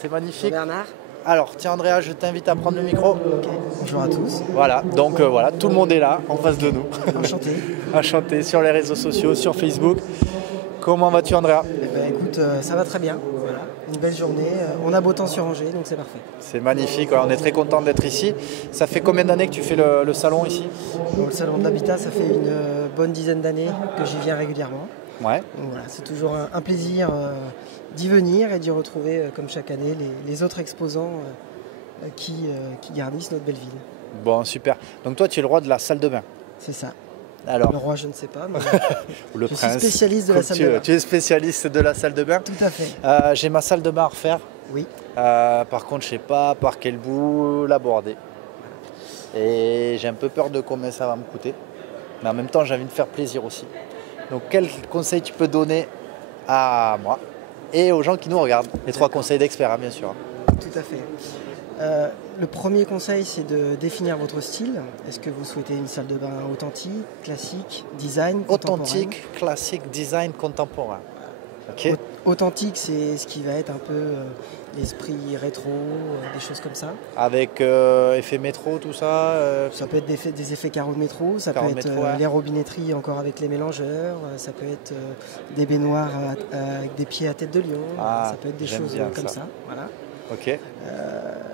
C'est magnifique. Bernard. Alors, tiens Andrea, je t'invite à prendre le micro. Ok. Bonjour à tous. Voilà, donc voilà, tout le monde est là, en face de nous. Enchanté. Enchanté, sur les réseaux sociaux, sur Facebook. Comment vas-tu Andrea? Eh ben, écoute, ça va très bien. Voilà. Une belle journée. On a beau temps sur Angers, donc c'est parfait. C'est magnifique, ouais, on est très content d'être ici. Ça fait combien d'années que tu fais le salon ici? Bon, le salon de l'habitat, ça fait une bonne dizaine d'années que j'y viens régulièrement. Ouais. Donc voilà, c'est toujours un plaisir d'y venir et d'y retrouver, comme chaque année, les autres exposants qui garnissent notre belle ville. Bon, super. Donc toi, tu es le roi de la salle de bain. C'est ça. Alors, Le roi, je ne sais pas, mais ou le je prince, suis spécialiste de la comme salle de bain. tu es spécialiste de la salle de bain. Tout à fait. J'ai ma salle de bain à refaire. Oui. Par contre, je ne sais pas par quel bout l'aborder. Et j'ai un peu peur de combien ça va me coûter. Mais en même temps, j'ai envie de faire plaisir aussi. Donc, quel conseil tu peux donner à moi et aux gens qui nous regardent? Les 3 conseils d'experts, hein, bien sûr. Tout à fait. Le premier conseil, c'est de définir votre style. Est-ce que vous souhaitez une salle de bain authentique, classique, design, Authentique, classique, design, contemporain. Ok. Authentique, c'est ce qui va être un peu l'esprit rétro, des choses comme ça. Avec effet métro, tout ça. Ça peut être des effets carreaux de métro, ça Carreaux peut de être métro, ouais. les robinetteries encore avec les mélangeurs, ça peut être des baignoires avec des pieds à tête de lion, Ah, ça peut être des j'aime choses bien comme ça. ça. Voilà. Ok.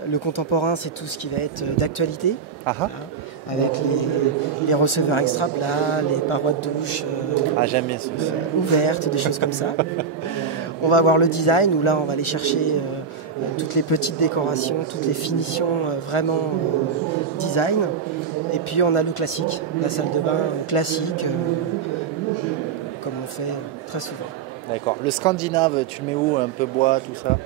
Le contemporain, c'est tout ce qui va être d'actualité. Ah, ah. Avec les receveurs extra plats, les parois de douche Ah, j'aime bien ça. ouvertes, des choses comme ça. On va avoir le design où là on va aller chercher toutes les petites décorations, toutes les finitions vraiment design. Et puis on a le classique, la salle de bain classique, comme on fait très souvent. D'accord. Le scandinave, tu le mets où? Un peu bois, tout ça?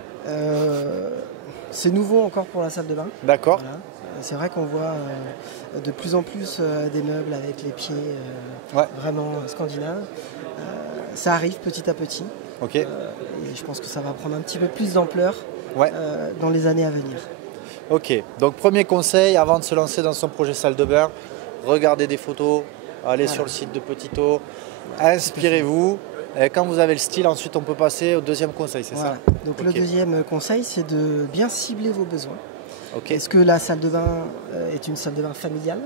C'est nouveau encore pour la salle de bain. D'accord. Voilà. C'est vrai qu'on voit de plus en plus des meubles avec les pieds vraiment scandinaves. Ça arrive petit à petit. Ok. Et je pense que ça va prendre un petit peu plus d'ampleur dans les années à venir. Ok. Donc premier conseil, avant de se lancer dans son projet salle de bain, regardez des photos, allez sur le site de Petito, inspirez-vous. Et quand vous avez le style, ensuite on peut passer au deuxième conseil, c'est ça? Donc le deuxième conseil, c'est de bien cibler vos besoins. Ok. Est-ce que la salle de bain est une salle de bain familiale?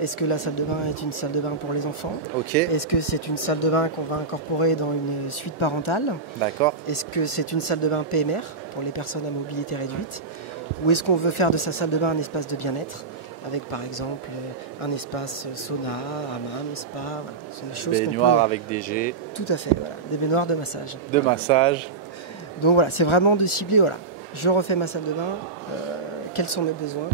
Est-ce que la salle de bain est une salle de bain pour les enfants? Ok. Est-ce que c'est une salle de bain qu'on va incorporer dans une suite parentale? D'accord. Est-ce que c'est une salle de bain PMR pour les personnes à mobilité réduite? Ou est-ce qu'on veut faire de sa salle de bain un espace de bien-être avec par exemple un espace sauna, hammam, spa, voilà. Ce sont des choses Baignoire avec des jets. Tout à fait, voilà. Des baignoires de massage. De massage. Donc voilà, c'est vraiment de cibler, voilà. Je refais ma salle de bain, quels sont mes besoins,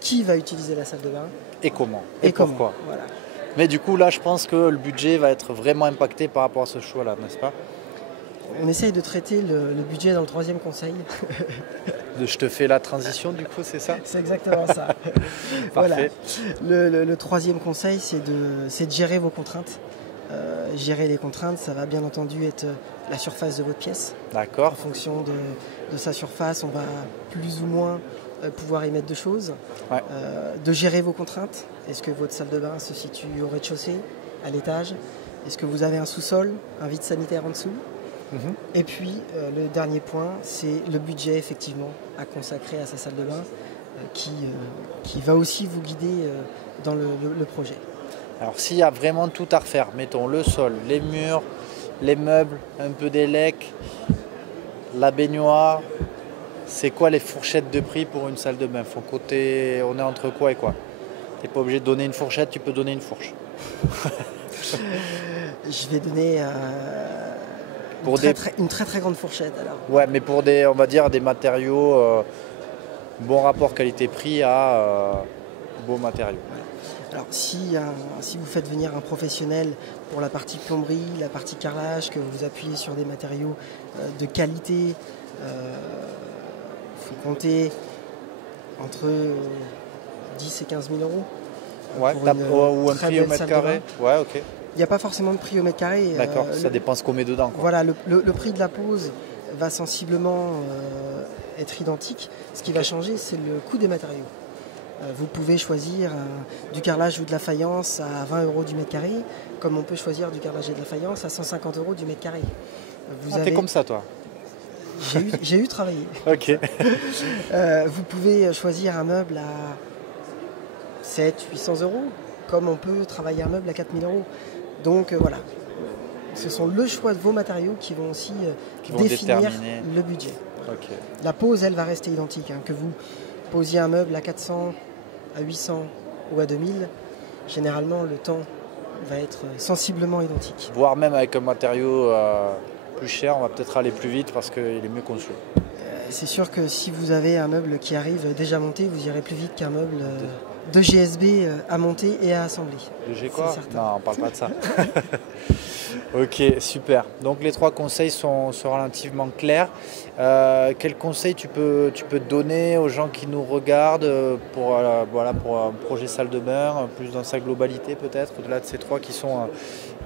qui va utiliser la salle de bain Et comment? Et pourquoi? Voilà. Mais du coup, là, je pense que le budget va être vraiment impacté par rapport à ce choix-là, n'est-ce pas? On essaye de traiter le budget dans le troisième conseil. Je te fais la transition, du coup, c'est ça? C'est exactement ça. Voilà. Le troisième conseil, c'est de gérer vos contraintes. Gérer les contraintes, ça va bien entendu être la surface de votre pièce. D'accord. En fonction de sa surface, on va plus ou moins pouvoir y mettre de choses. Ouais. De gérer vos contraintes. Est-ce que votre salle de bain se situe au rez-de-chaussée, à l'étage? Est-ce que vous avez un sous-sol, un vide sanitaire en dessous? Et puis le dernier point, c'est le budget effectivement à consacrer à sa salle de bain qui va aussi vous guider dans le projet. Alors s'il y a vraiment tout à refaire, mettons le sol, les murs, les meubles, un peu des lecs, la baignoire, c'est quoi les fourchettes de prix pour une salle de bain? On est entre quoi et quoi? Tu n'es pas obligé de donner une fourchette, tu peux donner une fourche. Je vais donner une très très grande fourchette alors. Ouais, mais pour on va dire des matériaux, bon rapport qualité-prix à beaux matériaux. Alors si vous faites venir un professionnel pour la partie plomberie, la partie carrelage, que vous appuyez sur des matériaux de qualité, il faut compter entre 10 et 15 000 euros. Ou un prix au mètre carré. Ouais, ok. Il n'y a pas forcément de prix au mètre carré. D'accord, ça dépend ce qu'on met dedans, quoi. Voilà, le prix de la pose va sensiblement être identique. Ce qui va changer, c'est le coût des matériaux. Vous pouvez choisir du carrelage ou de la faïence à 20 euros du mètre carré, comme on peut choisir du carrelage et de la faïence à 150 euros du mètre carré. T'es comme ça, toi? J'ai eu travaillé. Ok. Vous pouvez choisir un meuble à 700-800 €, comme on peut travailler un meuble à 4 000 €. Donc voilà, ce sont le choix de vos matériaux qui vont aussi définir déterminer le budget. Ok. La pose, elle va rester identique. Que vous posiez un meuble à 400, à 800 ou à 2000, généralement le temps va être sensiblement identique. Voire même avec un matériau plus cher, on va peut-être aller plus vite parce qu'il est mieux conçu. C'est sûr que si vous avez un meuble qui arrive déjà monté, vous irez plus vite qu'un meuble de GSB à monter et à assembler. Le G quoi? Non, on parle pas de ça. Ok, super. Donc les 3 conseils sont relativement clairs. Quels conseils tu peux donner aux gens qui nous regardent pour un projet salle de bain, plus dans sa globalité peut-être, au-delà de ces 3 qui sont,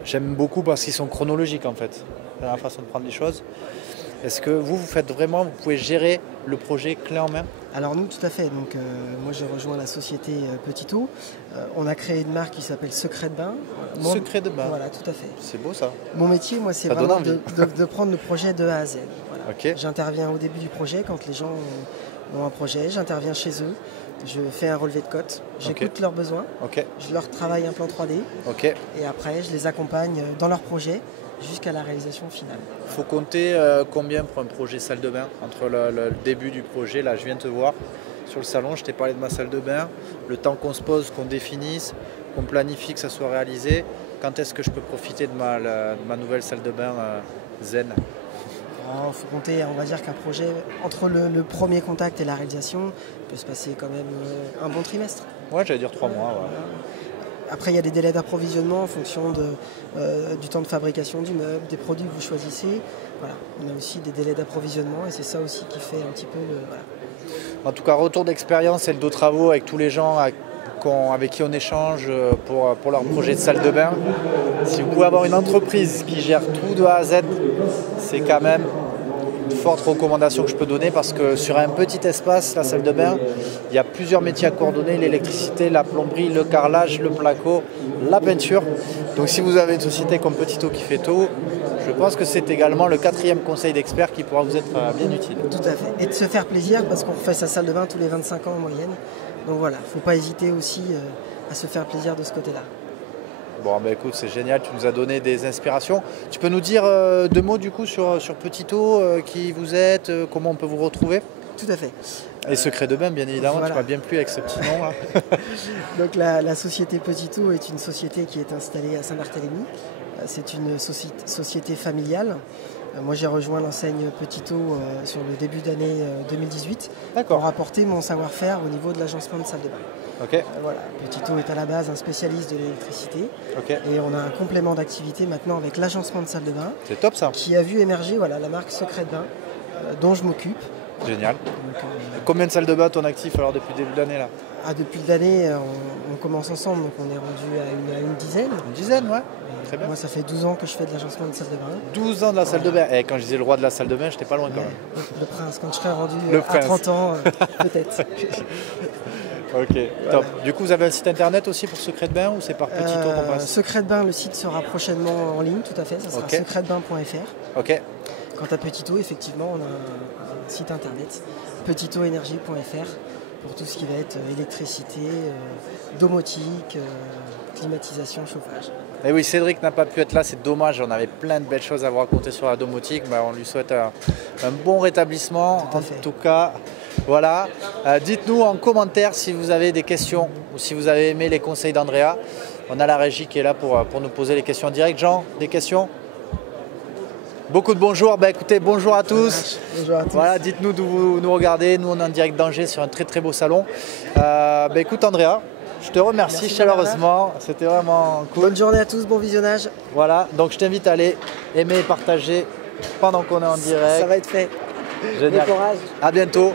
j'aime beaucoup parce qu'ils sont chronologiques en fait, dans la façon de prendre les choses. Est-ce que vous faites vraiment, vous pouvez gérer le projet clé en main? Alors nous, tout à fait. Donc moi, j'ai rejoint la société Petito. On a créé une marque qui s'appelle Secret de Bain. Secret de Bain. Voilà, tout à fait. C'est beau ça. Mon métier, moi, c'est vraiment de prendre le projet de A à Z. Voilà. Okay. J'interviens au début du projet quand les gens ont un projet. J'interviens chez eux. Je fais un relevé de cote. J'écoute leurs besoins. Je leur travaille un plan 3D. Et après, je les accompagne dans leur projet jusqu'à la réalisation finale. Il faut compter combien pour un projet salle de bain? Entre le début du projet, là je viens te voir sur le salon, je t'ai parlé de ma salle de bain, le temps qu'on se pose, qu'on définisse, qu'on planifie, que ça soit réalisé, quand est-ce que je peux profiter de ma nouvelle salle de bain zen? Il faut compter, on va dire qu'un projet, entre le premier contact et la réalisation, peut se passer quand même un bon trimestre. Ouais, j'allais dire 3 mois. Ouais. Après, il y a des délais d'approvisionnement en fonction du temps de fabrication du meuble, des produits que vous choisissez. Voilà. On a aussi des délais d'approvisionnement et c'est ça aussi qui fait un petit peu... voilà. En tout cas, retour d'expérience et de travaux avec tous les gens avec qui on échange pour leur projet de salle de bain. Si vous pouvez avoir une entreprise qui gère tout de A à Z, c'est quand même une forte recommandation que je peux donner parce que sur un petit espace, la salle de bain, il y a plusieurs métiers à coordonner, l'électricité, la plomberie, le carrelage, le placo, la peinture. Donc si vous avez une société comme Petito qui fait tout, je pense que c'est également le 4e conseil d'expert qui pourra vous être bien utile. Tout à fait. Et de se faire plaisir parce qu'on fait sa salle de bain tous les 25 ans en moyenne. Donc voilà, il ne faut pas hésiter aussi à se faire plaisir de ce côté-là. Bon, bah écoute, c'est génial, tu nous as donné des inspirations. Tu peux nous dire 2 mots du coup sur Petito, qui vous êtes, comment on peut vous retrouver? Tout à fait. Et Secret de Bain, bien évidemment, voilà. Tu m'as bien plu avec ce petit nom là. Donc la société Petito est une société qui est installée à Saint-Barthélemy. C'est une société familiale. Moi, j'ai rejoint l'enseigne Petito sur le début d'année 2018 pour apporter mon savoir-faire au niveau de l'agencement de salle de bain. Voilà. Petito est à la base un spécialiste de l'électricité et on a un complément d'activité maintenant avec l'agencement de salle de bain. C'est top ça. Qui a vu émerger la marque Secret de Bain dont je m'occupe. Génial. Donc, combien de salles de bain ton actif alors depuis le début de l'année là? Depuis l'année, on commence ensemble, donc on est rendu à une dizaine. Une dizaine, ouais. Très bien. Moi, ça fait 12 ans que je fais de l'agencement de salle de bain. 12 ans de la salle de bain. Et quand je disais le roi de la salle de bain, j'étais pas loin quand même. Le prince, quand je serai rendu à 30 ans, peut-être. Ok, top. Du coup, vous avez un site internet aussi pour Secret de Bain ou c'est par Petito qu'on passe? Secret de Bain, le site sera prochainement en ligne, tout à fait. Ça sera secretdebain.fr. Quant à Petito, effectivement, on a un site internet, petitoenergie.fr, pour tout ce qui va être électricité, domotique, climatisation, chauffage. Et oui, Cédric n'a pas pu être là, c'est dommage, on avait plein de belles choses à vous raconter sur la domotique. On lui souhaite un bon rétablissement. En tout cas, voilà. Dites-nous en commentaire si vous avez des questions ou si vous avez aimé les conseils d'Andrea. On a la régie qui est là pour nous poser les questions en direct. Jean, des questions? Beaucoup de bonjour. Écoutez, bonjour à tous. Bonjour à tous. Voilà, dites-nous d'où vous nous regardez. Nous, on est en direct d'Angers sur un très très beau salon. Écoute, Andrea, je te remercie chaleureusement. C'était vraiment cool. Bonne journée à tous, bon visionnage. Voilà, donc je t'invite à aller aimer et partager pendant qu'on est en direct. Ça va être fait. Génial. Bon courage. À bientôt.